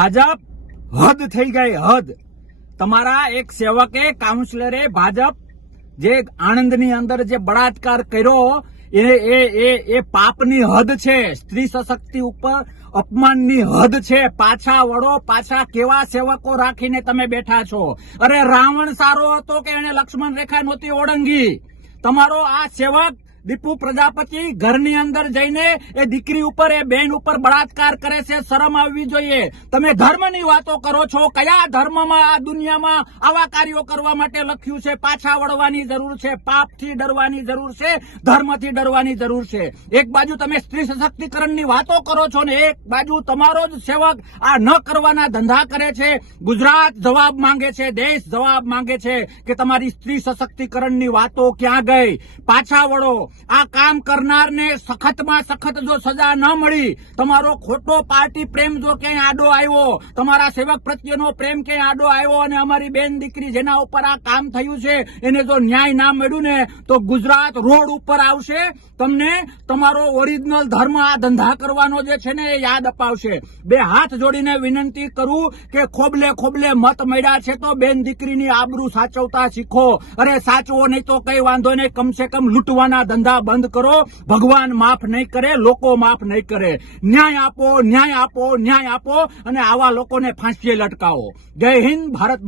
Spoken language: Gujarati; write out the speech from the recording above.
ભાજપ હદ થઈ ગઈ, હદ. તમારા એક સેવકે કાઉન્સિલરે ભાજપ જે આણંદની અંદર જે બળાત્કાર કર્યો એ પાપની હદ છે. સ્ત્રી સશક્તિ ઉપર અપમાનની હદ છે. પાછા વળો, પાછા કેવા સેવકો રાખીને તમે બેઠા છો. અરે રાવણ સારો હતો કે એને લક્ષ્મણ રેખા નહોતી ઓળંગી. તમારો આ સેવક દીપુ પ્રજાપતિ ઘરની અંદર જઈને એ દીકરી ઉપર, એ બેન ઉપર બળાત્કાર કરે છે. શરમ આવવી જોઈએ. તમે ધર્મની વાતો કરો છો. કયા ધર્મમાં આ દુનિયામાં આવા કાર્યો કરવા માટે લખ્યું છે? પાછા વળવાની જરૂર છે, પાપથી ડરવાની જરૂર છે, ધર્મથી ડરવાની જરૂર છે. એક બાજુ તમે સ્ત્રી સશક્તિકરણની વાતો કરો છો ને એક બાજુ તમારો જ સેવક આ ન કરવાના ધંધા કરે છે. ગુજરાત જવાબ માંગે છે, દેશ જવાબ માંગે છે કે તમારી સ્ત્રી સશક્તિકરણની વાતો ક્યાં ગઈ? પાછા વળો. આ કામ કરનારને સખતમાં સખત જો સજા ન મળી, તમારો ખોટો પાર્ટી પ્રેમ જો ક્યાંય આડો આવ્યો, તમારા સેવક પ્રત્યેનો પ્રેમ ક્યાંય આડો આવ્યો અને અમારી બેન દીકરી જેના ઉપર આ કામ થયું છે એને જો ન્યાય ના મળ્યું ને તો ગુજરાત રોડ ઉપર આવશે. તમને તમારો ઓરિજિનલ ધર્મ આ ધંધા કરવાનો જે છે ને એ યાદ અપાવશે. બે હાથ જોડીને વિનંતી કરું કે ખોબલે ખોબલે મત મળ્યા છે તો બેન દીકરીની આબરૂ સાચવતા શીખો. અરે સાચવો નહીં તો કઈ વાંધો નહીં, કમસે કમ લૂંટવાના ધંધા બંધ કરો. ભગવાન માફ નહીં કરે, લોકો માફ નહીં કરે. ન્યાય આપો, ન્યાય આપો, ન્યાય આપો અને આવા લોકોને ફાંસીએ લટકાવો. જય હિન્દ, ભારત.